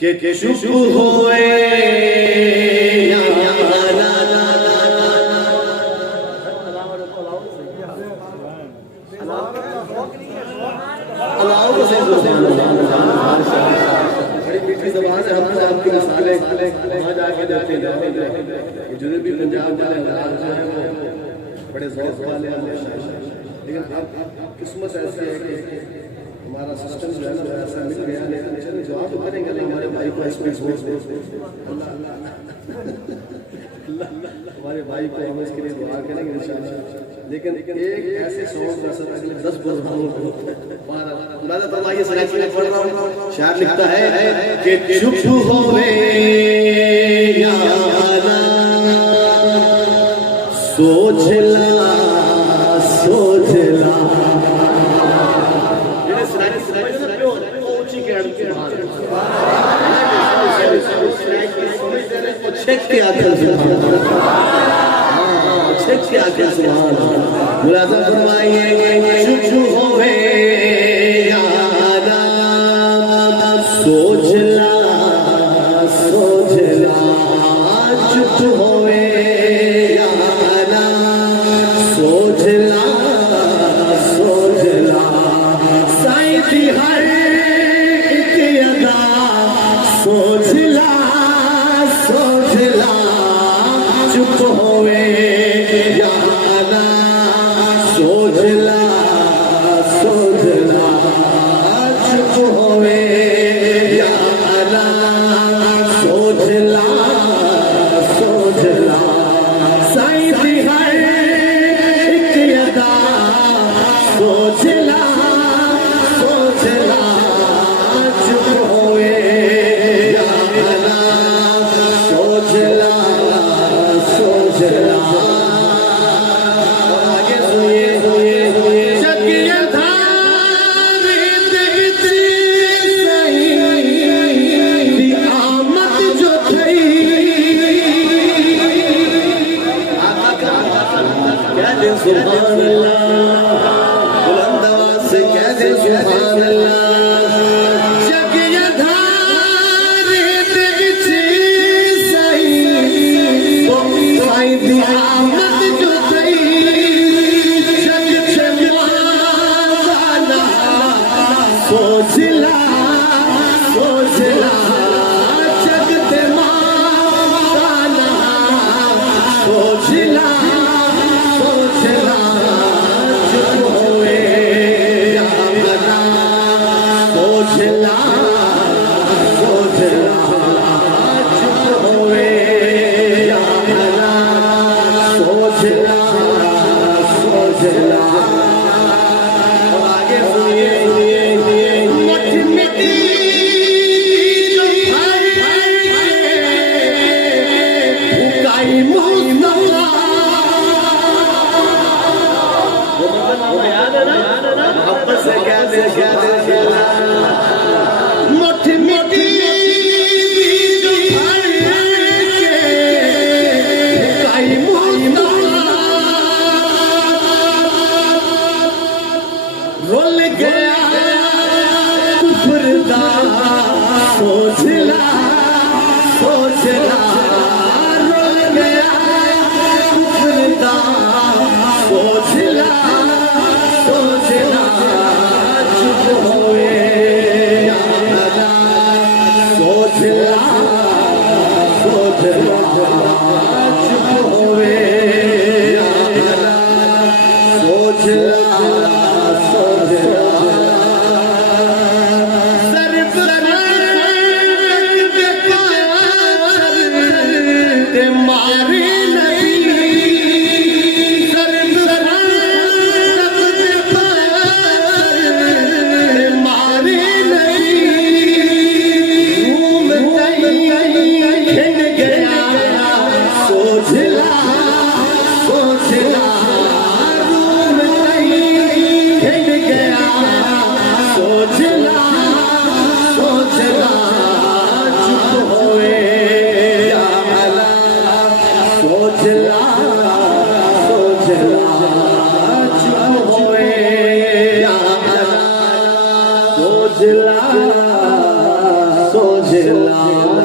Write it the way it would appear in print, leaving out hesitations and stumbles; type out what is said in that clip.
के चुप होए बड़ी मीठी ज़बान है, हम तो आपकी मिसालें वहाँ जाके देते हैं। जिन्हें भी पंजाब वाले हालात जो हैं वो बड़े ज़ौक़ वाले हैं, लेकिन अब किस्मत ऐसी है कि हमारा सिस्टम जो है ना ऐसा मिल गया। लेकिन चलिए दुआ तो करेंगे ना हमारे भाई को एक्सपीरियंस हमारे भाई को हम इसके लिए दुआ करेंगे इंशाअल्लाह। लेकिन एक ऐसे सॉन्ग का सब अगले 10 बुज़ुर्गों को अंदाज़ा फरमाइए। पढ़ रहा हूँ, शायर लिखता है कि चुप होवे यारा सोच ला सोच ला मुलाज़ा फरमाइए चुप होवे यारा सोच ला चुप होवे यारा सोच ला साईं दी हर एक अदा सोच ला चुप होवे यारा सोच ला चुप होवे यारा सोच ला साईं दी हर एक अदा सोच ला चुप होवे यारा सोच ला आगे सुनिए जगिया धारे तेरी सही आमद जो थई क्या दे सुभान अल्लाह बुलंद आवाज से क्या दे सुभान अल्लाह। जगिया धारे तेरी सही दी आमद जो थई जग जमाना सोच ला जग ते माना सोच ला चुप होए यारा सोच ला चुप होए यारा सोच ला आगे सुनिए मठ मिट्टी जो फुकाई मुस्तफा मोहब्बत से क्या दे मठ मिट्टी जो फुकाई रोल गया कुफर दा सोच ला रोल गया कुफर दा सोच ला चुप होए यारा सोच ला चुप होए यारा सोच ला मारे नहीं सोहला